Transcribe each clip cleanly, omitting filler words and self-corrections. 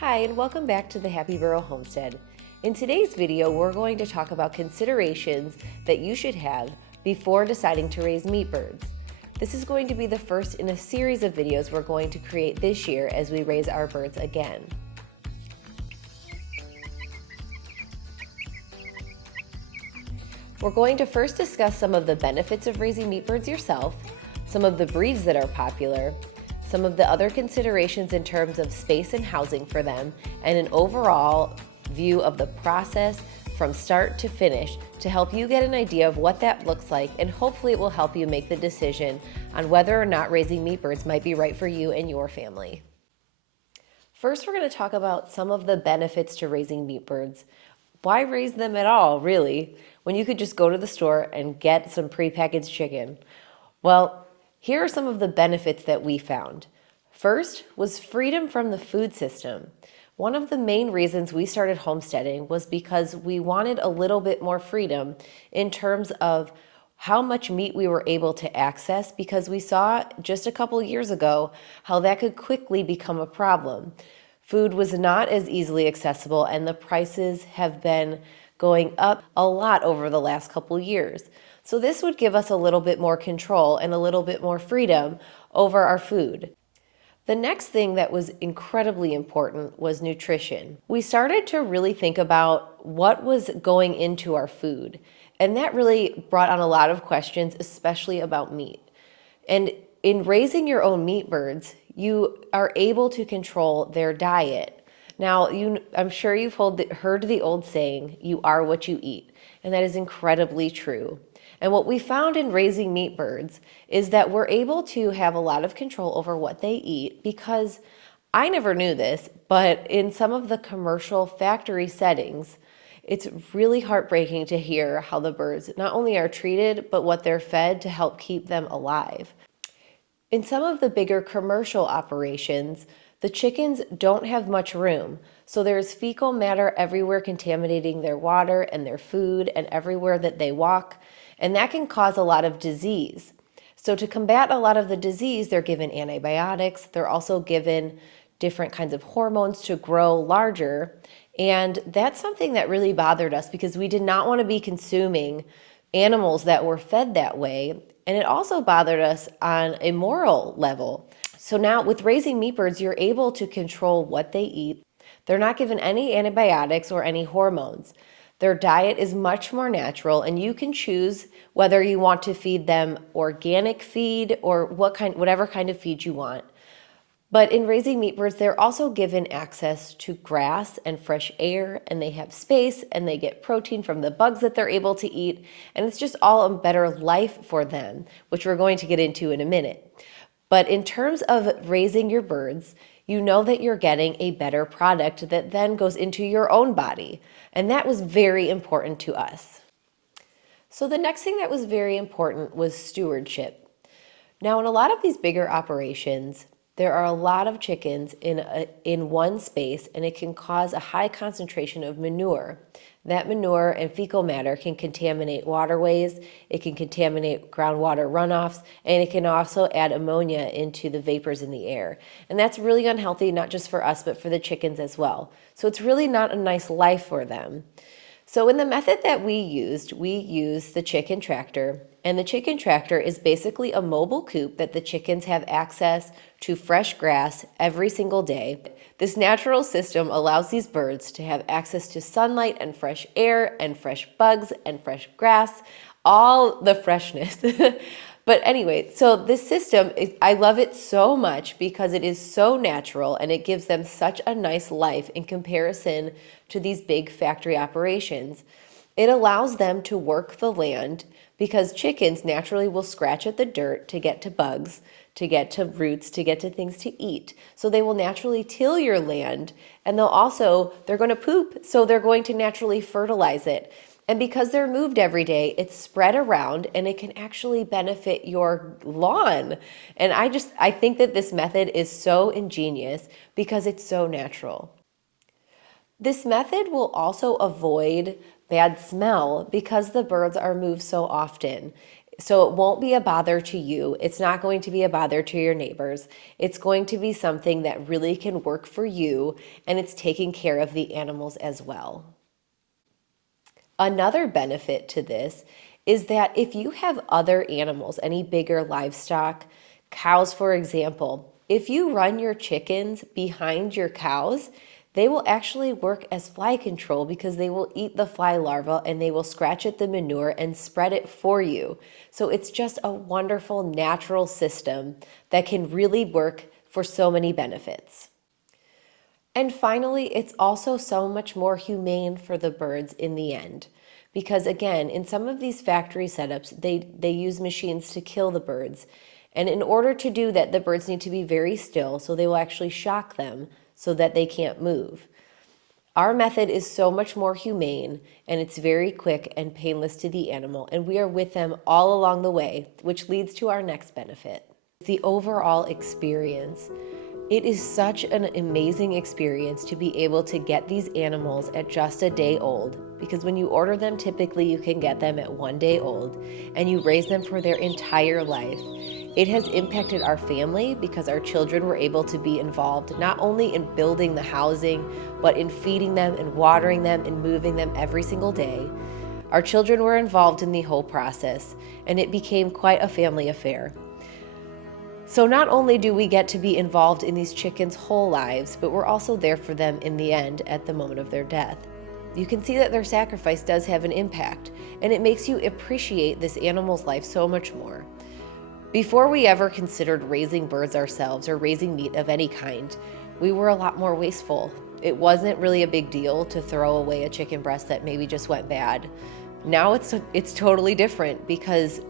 Hi, and welcome back to the Happy Burrow Homestead. In today's video, we're going to talk about considerations that you should have before deciding to raise meat birds. This is going to be the first in a series of videos we're going to create this year as we raise our birds again. We're going to first discuss some of the benefits of raising meat birds yourself, some of the breeds that are popular, some of the other considerations in terms of space and housing for them, and an overall view of the process from start to finish to help you get an idea of what that looks like, and hopefully it will help you make the decision on whether or not raising meat birds might be right for you and your family. First, we're going to talk about some of the benefits to raising meat birds. Why raise them at all, really, when you could just go to the store and get some prepackaged chicken? Well, here are some of the benefits that we found. First was freedom from the food system. One of the main reasons we started homesteading was because we wanted a little bit more freedom in terms of how much meat we were able to access, because we saw just a couple years ago how that could quickly become a problem. Food was not as easily accessible, and the prices have been going up a lot over the last couple years. So this would give us a little bit more control and a little bit more freedom over our food. The next thing that was incredibly important was nutrition. We started to really think about what was going into our food, and that really brought on a lot of questions, especially about meat. And in raising your own meat birds, you are able to control their diet. Now, I'm sure you've heard the old saying, you are what you eat, and that is incredibly true. And what we found in raising meat birds is that we're able to have a lot of control over what they eat, because I never knew this, but in some of the commercial factory settings, it's really heartbreaking to hear how the birds not only are treated, but what they're fed to help keep them alive. In some of the bigger commercial operations, the chickens don't have much room, so there's fecal matter everywhere contaminating their water and their food and everywhere that they walk, and that can cause a lot of disease. So to combat a lot of the disease, they're given antibiotics. They're also given different kinds of hormones to grow larger, and that's something that really bothered us because we did not want to be consuming animals that were fed that way, and it also bothered us on a moral level. So now with raising meat birds, you're able to control what they eat. They're not given any antibiotics or any hormones. Their diet is much more natural, and you can choose whether you want to feed them organic feed or whatever kind of feed you want. But in raising meat birds, they're also given access to grass and fresh air, and they have space, and they get protein from the bugs that they're able to eat, and it's just all a better life for them, which we're going to get into in a minute. But in terms of raising your birds, you know that you're getting a better product that then goes into your own body. And that was very important to us. So the next thing that was very important was stewardship. Now, in a lot of these bigger operations, there are a lot of chickens in one space, and it can cause a high concentration of manure. That manure and fecal matter can contaminate waterways, it can contaminate groundwater runoffs, and it can also add ammonia into the vapors in the air. And that's really unhealthy, not just for us, but for the chickens as well. So it's really not a nice life for them. So in the method that we used the chicken tractor, and the chicken tractor is basically a mobile coop that the chickens have access to fresh grass every single day. This natural system allows these birds to have access to sunlight and fresh air and fresh bugs and fresh grass, all the freshness. But anyway, so this system, I love it so much because it is so natural, and it gives them such a nice life in comparison to these big factory operations. It allows them to work the land because chickens naturally will scratch at the dirt to get to bugs, to get to roots, to get to things to eat. So they will naturally till your land, and they're going to poop, so they're going to naturally fertilize it. And because they're moved every day, it's spread around, and it can actually benefit your lawn. And I think that this method is so ingenious because it's so natural. This method will also avoid bad smell because the birds are moved so often. So it won't be a bother to you. It's not going to be a bother to your neighbors. It's going to be something that really can work for you, and it's taking care of the animals as well. Another benefit to this is that if you have other animals, any bigger livestock, cows, for example, if you run your chickens behind your cows, they will actually work as fly control because they will eat the fly larva and they will scratch at the manure and spread it for you. So it's just a wonderful natural system that can really work for so many benefits. And finally, it's also so much more humane for the birds in the end. Because again, in some of these factory setups, they use machines to kill the birds. And in order to do that, the birds need to be very still, so they will actually shock them so that they can't move. Our method is so much more humane, and it's very quick and painless to the animal, and we are with them all along the way, which leads to our next benefit. The overall experience. It is such an amazing experience to be able to get these animals at just a day old, because when you order them, typically you can get them at 1 day old, and you raise them for their entire life. It has impacted our family because our children were able to be involved not only in building the housing, but in feeding them and watering them and moving them every single day. Our children were involved in the whole process, and it became quite a family affair. So not only do we get to be involved in these chickens' whole lives, but we're also there for them in the end at the moment of their death. You can see that their sacrifice does have an impact, and it makes you appreciate this animal's life so much more. Before we ever considered raising birds ourselves or raising meat of any kind, we were a lot more wasteful. It wasn't really a big deal to throw away a chicken breast that maybe just went bad. Now it's totally different because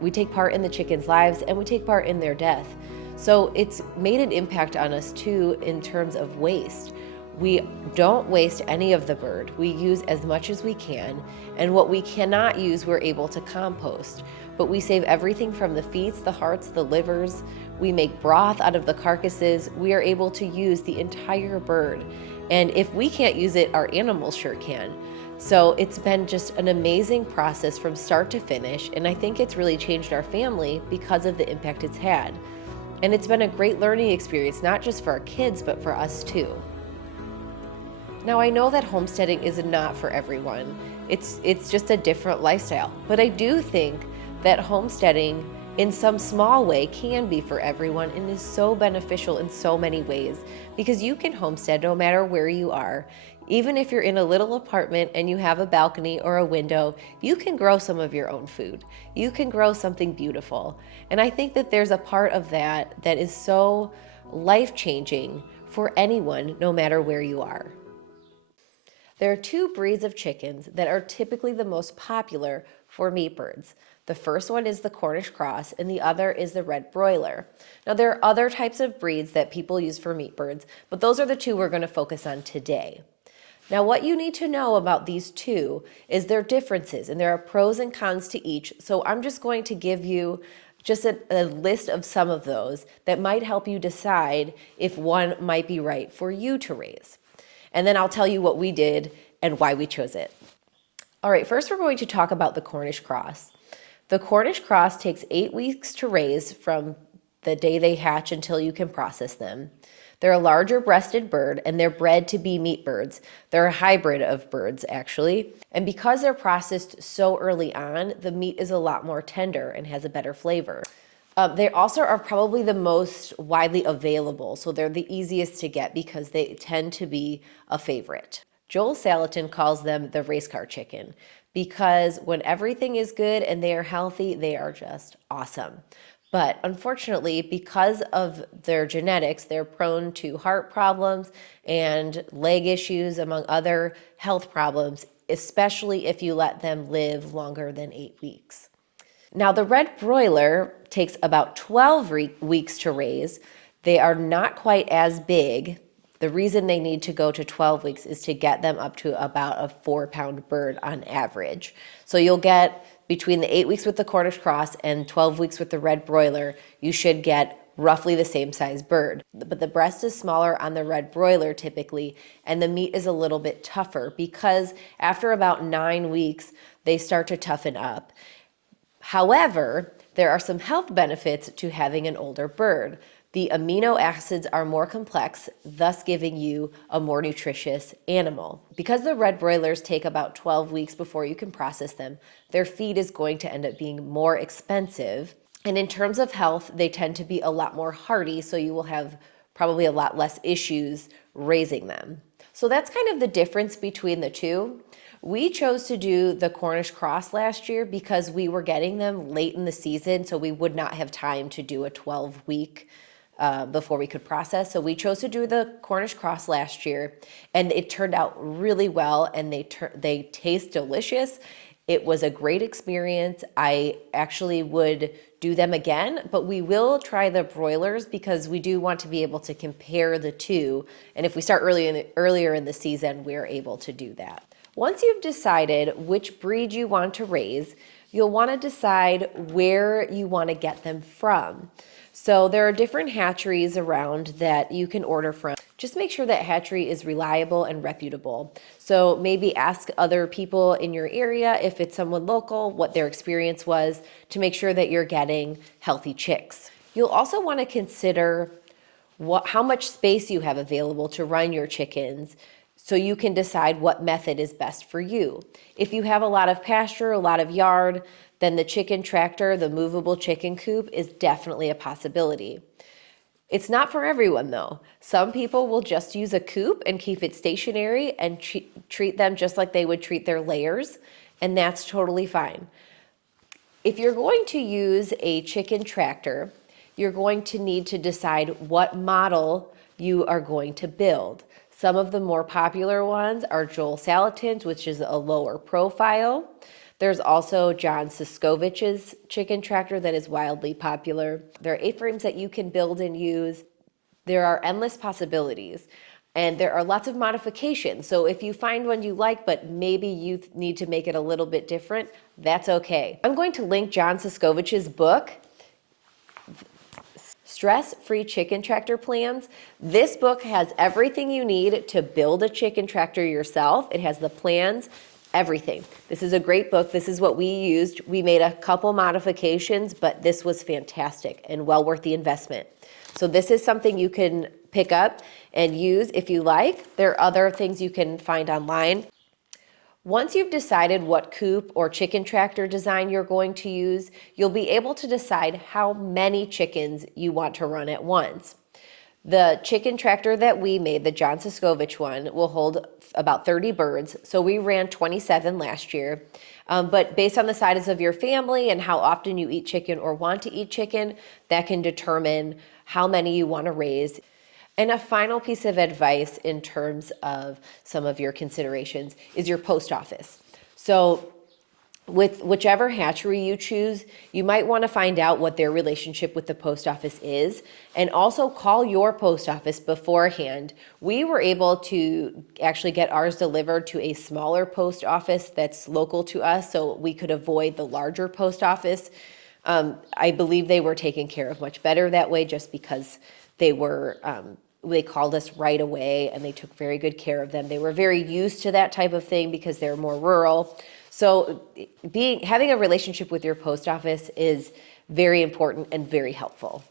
we take part in the chickens' lives and we take part in their death. So it's made an impact on us too in terms of waste. We don't waste any of the bird. We use as much as we can, and what we cannot use, we're able to compost. But we save everything from the feet, the hearts, the livers. We make broth out of the carcasses. We are able to use the entire bird. And if we can't use it, our animals sure can. So it's been just an amazing process from start to finish, and I think it's really changed our family because of the impact it's had. And it's been a great learning experience, not just for our kids, but for us too. Now I know that homesteading is not for everyone. It's just a different lifestyle, but I do think that homesteading in some small way can be for everyone and is so beneficial in so many ways, because you can homestead no matter where you are. Even if you're in a little apartment and you have a balcony or a window, you can grow some of your own food. You can grow something beautiful. And I think that there's a part of that that is so life-changing for anyone, no matter where you are. There are two breeds of chickens that are typically the most popular for meat birds. The first one is the Cornish cross and the other is the red broiler. Now there are other types of breeds that people use for meat birds, but those are the two we're going to focus on today. Now what you need to know about these two is their differences, and there are pros and cons to each, so I'm just going to give you just a list of some of those that might help you decide if one might be right for you to raise. And then I'll tell you what we did and why we chose it. All right, first we're going to talk about the Cornish cross. The Cornish cross takes 8 weeks to raise from the day they hatch until you can process them. They're a larger breasted bird and they're bred to be meat birds. They're a hybrid of birds actually. And because they're processed so early on, the meat is a lot more tender and has a better flavor. They also are probably the most widely available, so they're the easiest to get because they tend to be a favorite. Joel Salatin calls them the race car chicken because when everything is good and they are healthy, they are just awesome. But unfortunately, because of their genetics, they're prone to heart problems and leg issues, among other health problems, especially if you let them live longer than 8 weeks. Now, the red broiler takes about 12 weeks to raise. They are not quite as big. The reason they need to go to 12 weeks is to get them up to about a 4-pound bird on average. So you'll get between the 8 weeks with the Cornish cross and 12 weeks with the red broiler, you should get roughly the same size bird. But the breast is smaller on the red broiler typically, and the meat is a little bit tougher because after about 9 weeks, they start to toughen up. However, there are some health benefits to having an older bird. The amino acids are more complex, thus giving you a more nutritious animal. Because the red broilers take about 12 weeks before you can process them, their feed is going to end up being more expensive. And in terms of health, they tend to be a lot more hardy, so you will have probably a lot less issues raising them. So that's kind of the difference between the two. We chose to do the Cornish cross last year because we were getting them late in the season, so we would not have time to do a 12-week before we could process. So we chose to do the Cornish cross last year, and it turned out really well, and they taste delicious. It was a great experience. I actually would do them again, but we will try the broilers because we do want to be able to compare the two. And if we start earlier in the season, we're able to do that. Once you've decided which breed you want to raise, you'll want to decide where you want to get them from. So there are different hatcheries around that you can order from. Just make sure that hatchery is reliable and reputable. So maybe ask other people in your area, if it's someone local, what their experience was, to make sure that you're getting healthy chicks. You'll also want to consider how much space you have available to run your chickens, so you can decide what method is best for you. If you have a lot of pasture, a lot of yard, then the chicken tractor, the movable chicken coop, is definitely a possibility. It's not for everyone though. Some people will just use a coop and keep it stationary and treat them just like they would treat their layers, and that's totally fine. If you're going to use a chicken tractor, you're going to need to decide what model you are going to build. Some of the more popular ones are Joel Salatin's, which is a lower profile. There's also John Siskovich's chicken tractor that is wildly popular. There are A-frames that you can build and use. There are endless possibilities, and there are lots of modifications. So if you find one you like, but maybe you need to make it a little bit different, that's okay. I'm going to link John Siskovich's book, Stress-Free Chicken Tractor Plans. This book has everything you need to build a chicken tractor yourself. It has the plans, everything. This is a great book. This is what we used. We made a couple modifications, but this was fantastic and well worth the investment. So this is something you can pick up and use if you like. There are other things you can find online. Once you've decided what coop or chicken tractor design you're going to use, you'll be able to decide how many chickens you want to run at once. The chicken tractor that we made, the John Siskovich one, will hold about 30 birds. So we ran 27 last year. But based on the size of your family and how often you eat chicken or want to eat chicken, that can determine how many you want to raise. And a final piece of advice in terms of some of your considerations is your post office. So with whichever hatchery you choose, you might want to find out what their relationship with the post office is, and also call your post office beforehand. We were able to actually get ours delivered to a smaller post office that's local to us, so we could avoid the larger post office. I believe they were taken care of much better that way, just because they were they called us right away and they took very good care of them. They were very used to that type of thing because they're more rural. So having a relationship with your post office is very important and very helpful.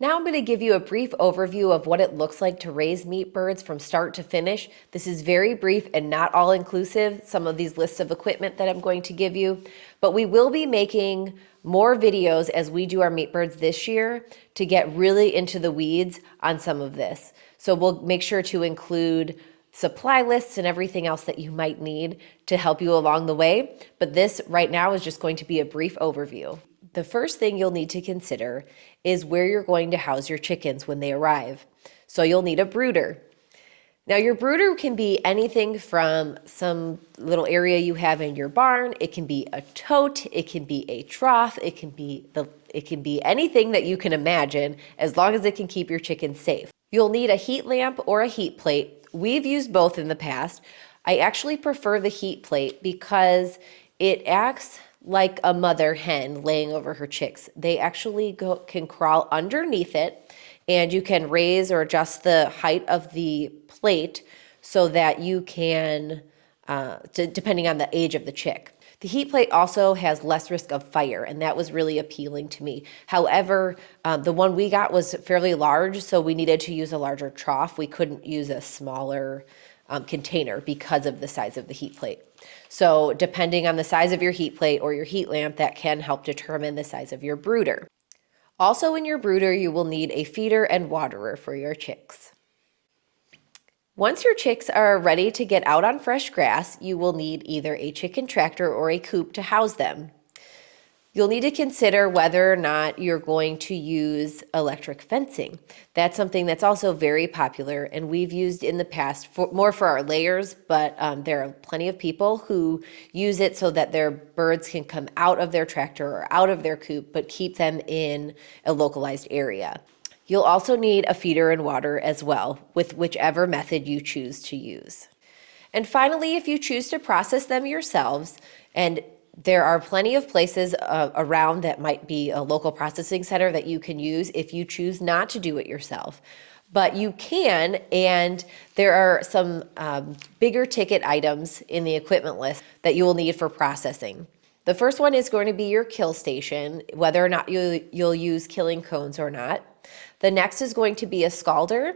Now I'm going to give you a brief overview of what it looks like to raise meat birds from start to finish. This is very brief and not all inclusive, some of these lists of equipment that I'm going to give you, but we will be making more videos as we do our meat birds this year to get really into the weeds on some of this. So we'll make sure to include supply lists and everything else that you might need to help you along the way. But this right now is just going to be a brief overview. The first thing you'll need to consider is where you're going to house your chickens when they arrive. So you'll need a brooder. Now your brooder can be anything from some little area you have in your barn. It can be a tote, it can be a trough, it can be anything that you can imagine, as long as it can keep your chickens safe. You'll need a heat lamp or a heat plate. We've used both in the past. I actually prefer the heat plate because it acts like a mother hen laying over her chicks. They actually can crawl underneath it, and you can raise or adjust the height of the plate so that you can, depending on the age of the chick. The heat plate also has less risk of fire, and that was really appealing to me. However, the one we got was fairly large, so we needed to use a larger trough. We couldn't use a smaller container because of the size of the heat plate. So depending on the size of your heat plate or your heat lamp, that can help determine the size of your brooder. Also in your brooder, you will need a feeder and waterer for your chicks. Once your chicks are ready to get out on fresh grass, you will need either a chicken tractor or a coop to house them. You'll need to consider whether or not you're going to use electric fencing. That's something that's also very popular, and we've used in the past more for our layers, but there are plenty of people who use it so that their birds can come out of their tractor or out of their coop, but keep them in a localized area. You'll also need a feeder and water as well, with whichever method you choose to use. And finally, if you choose to process them yourselves, and there are plenty of places around that might be a local processing center that you can use if you choose not to do it yourself. But you can, and there are some bigger ticket items in the equipment list that you will need for processing. The first one is going to be your kill station, whether or not you'll use killing cones or not. The next is going to be a scalder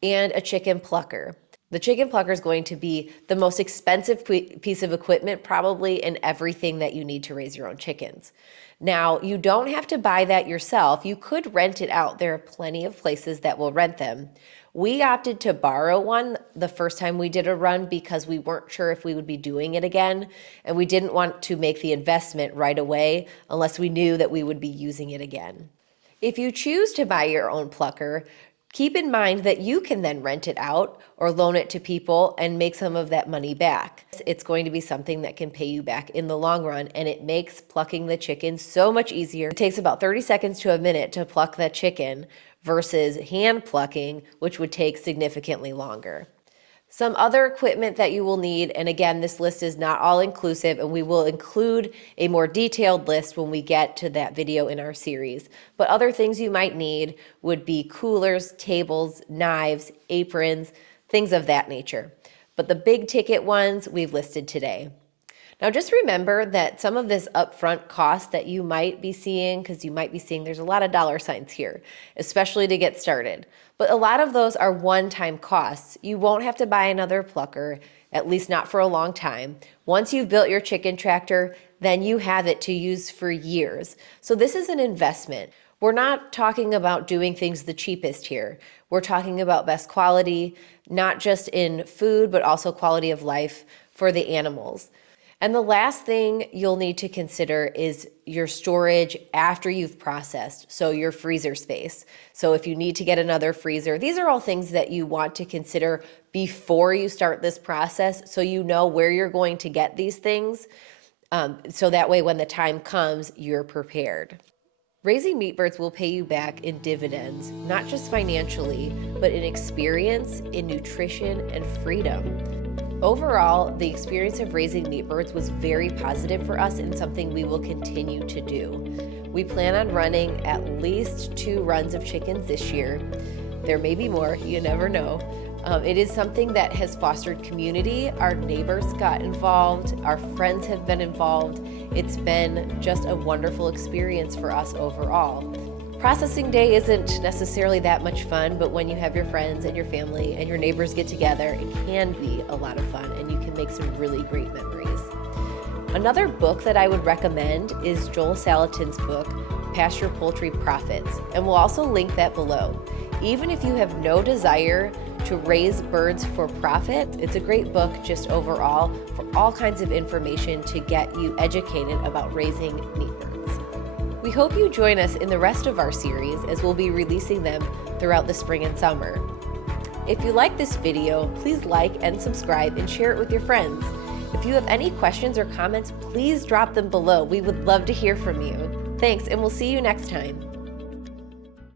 and a chicken plucker. The chicken plucker is going to be the most expensive piece of equipment probably in everything that you need to raise your own chickens. Now, you don't have to buy that yourself. You could rent it out. There are plenty of places that will rent them. We opted to borrow one the first time we did a run because we weren't sure if we would be doing it again, and we didn't want to make the investment right away unless we knew that we would be using it again. If you choose to buy your own plucker, keep in mind that you can then rent it out or loan it to people and make some of that money back. It's going to be something that can pay you back in the long run, and it makes plucking the chicken so much easier. It takes about 30 seconds to a minute to pluck that chicken versus hand plucking, which would take significantly longer. Some other equipment that you will need, and again, this list is not all inclusive, and we will include a more detailed list when we get to that video in our series. But other things you might need would be coolers, tables, knives, aprons, things of that nature. But the big ticket ones we've listed today. Now just remember that some of this upfront cost that you might be seeing, because you might be seeing there's a lot of dollar signs here, especially to get started. But a lot of those are one-time costs. You won't have to buy another plucker, at least not for a long time. Once you've built your chicken tractor, then you have it to use for years. So this is an investment. We're not talking about doing things the cheapest here. We're talking about best quality, not just in food, but also quality of life for the animals. And the last thing you'll need to consider is your storage after you've processed, so your freezer space. So if you need to get another freezer, these are all things that you want to consider before you start this process, so you know where you're going to get these things, so that way when the time comes, you're prepared. Raising meat birds will pay you back in dividends, not just financially, but in experience, in nutrition, and freedom. Overall, the experience of raising meat birds was very positive for us and something we will continue to do. We plan on running at least 2 runs of chickens this year. There may be more, you never know. It is something that has fostered community. Our neighbors got involved, our friends have been involved. It's been just a wonderful experience for us overall. Processing day isn't necessarily that much fun, but when you have your friends and your family and your neighbors get together, it can be a lot of fun and you can make some really great memories. Another book that I would recommend is Joel Salatin's book, Pasture Poultry Profits, and we'll also link that below. Even if you have no desire to raise birds for profit, it's a great book just overall for all kinds of information to get you educated about raising meat birds. We hope you join us in the rest of our series as we'll be releasing them throughout the spring and summer. If you like this video, please like and subscribe and share it with your friends. If you have any questions or comments, please drop them below. We would love to hear from you. Thanks, and we'll see you next time.